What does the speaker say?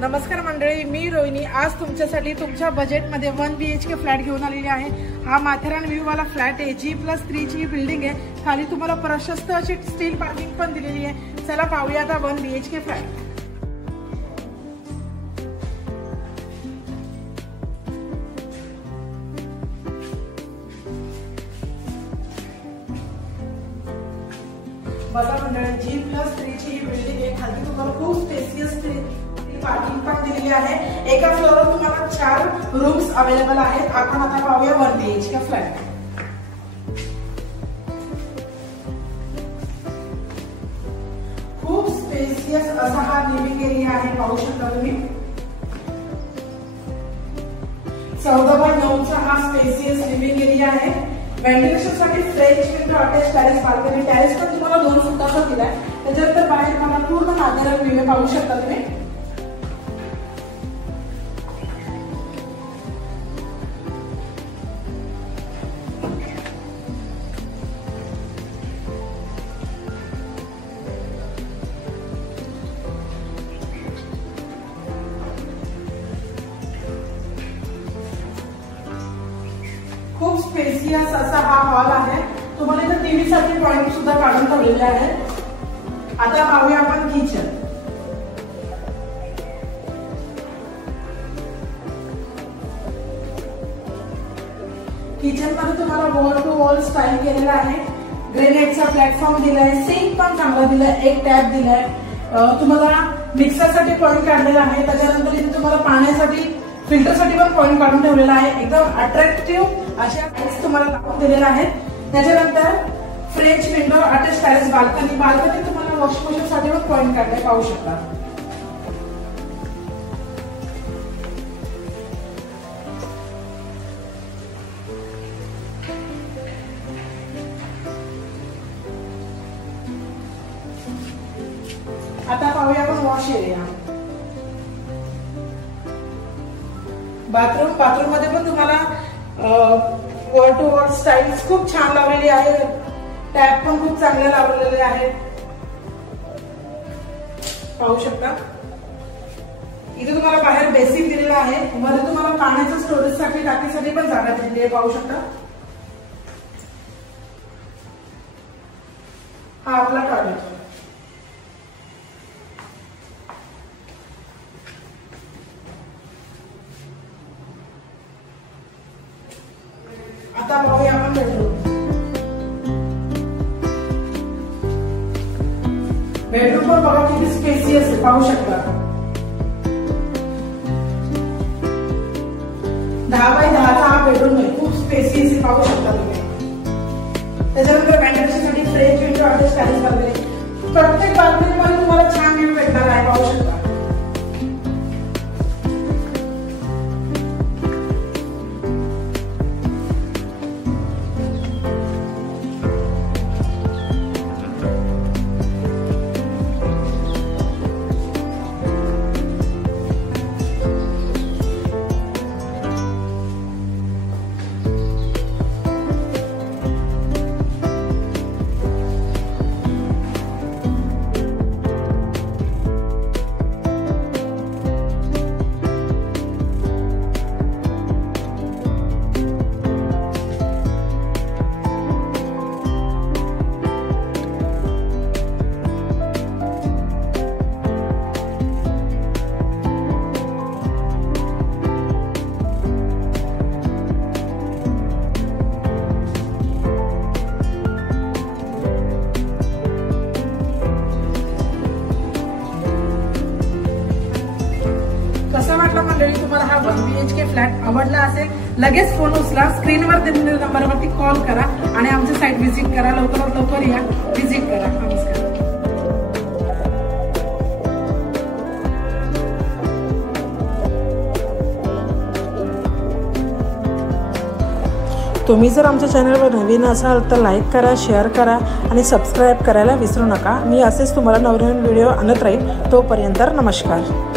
नमस्कार मंडळी, मी रोहिणी आज तुमच्यासाठी तुमच्या बजेटमध्ये 1 BHK फ्लॅट घेऊन आलेली आहे। हा माथेरान व्ह्यू वाला फ्लॅट आहे। G+3 ची बिल्डिंग आहे। खाली तुम्हाला प्रशस्त अशी स्टील पार्किंग पण दिलेली आहे। चला पाहूया आता 1 BHK फ्लॅट। बघा मंडळी, G+3 ची ही बिल्डिंग आहे। खाली तुम्हाला खूप स्पेसियस पार्किंग पण दिलेली आहे। एका फ्लोअरवर तुम्हाला 4 रूम्स अवेलेबल आहेत। आपण आता पाहूया 1 BHK फ्लॅट। खूप स्पेसियस असा हा लिव्हिंग एरिया आहे, पाहू शकता तुम्ही। 14x9 चा हा स्पेसियस लिव्हिंग एरिया आहे। वेंटिलेशन साठी French window attach terrace balcony, terrace पण तुम्हाला 2 फुटाचा दिलाय। त्याच्यानंतर बाहेर मला पूर्ण माथेरान व्ह्यू पाहू शकता तुम्ही। खूप स्पेसियस असा हा हॉल आहे। तुम्हाला इथे टीव्ही साठी पॉइंट सुद्धा काढून ठेवलेले आहेत। आता पाहूया आपण किचन। किचन मध्ये तुम्हाला वॉल टू वॉल स्टाईल केलेला आहे। ग्रेनाइटचा प्लॅटफॉर्म दिलाय, सिंक पण चांगला दिलाय, एक टॅप दिलाय। तुम्हाला मिक्सरसाठी पॉइंट काढलेला आहे। त्याच्यानंतर इथे तुम्हाला पाण्यासाठी फिल्टरसाठी पण पॉइंट काढून ठेवलेला आहे। एकदम अट्रॅक्टिव्ह अशा टाइल्स तुम्हाला टाकून दिलेल्या आहेत। त्याच्यानंतर French window attach terrace balcony, balcony तुम्हाला वॉश बेसिन साठी पण पॉइंट काढले पाहू शकता। आता पाहूया आपण वॉश एरिया। बाथरूम मध्ये पण तुम्हाला वॉल टू वॉल स्टाईल्स खूप छान लावलेली आहे। टॅप पण खूप चांगले लावलेले आहेत, पाहू शकता। इथे तुम्हाला बाहेर बेसिन दिलेला आहे। मध्ये तुम्हाला पाण्याच्या स्टोरेज साठी टाकीसाठी पण जागा दिलेली आहे, पाहू शकता। हा आपला टॉयलेट। आता पाहूया आपण बेडरूम। बेडरूम पण बघा किती स्पेसियस आहे, पाहू शकता। 10x10 चा हा बेडरूम आहे, खूप स्पेसियस आहे, पाहू शकता तुम्ही। त्याच्यानंतर वेंटिलेशन साठी French window attach terrace balcony. प्रत्येक बाल्कनी मध्ये तुम्हाला छान व्ह्यू भेटणार आहे, पाहू शकता। मंडळी, तुम्हाला हा 1 BHK फ्लॅट आवडला असेल, लगेच फोन उचला, स्क्रीनवर दिलेल्या नंबरवरती कॉल करा आणि आमची साईट व्हिजिट करा। लवकरात लवकर या, व्हिजिट करा। नमस्कार। तुम्ही जर आमच्या चॅनलवर नवीन असाल तर लाईक करा, शेअर करा आणि सबस्क्राईब करायला विसरू नका। मी असेच तुम्हाला नवनवीन व्हिडिओ आणत राहील। तोपर्यंत नमस्कार।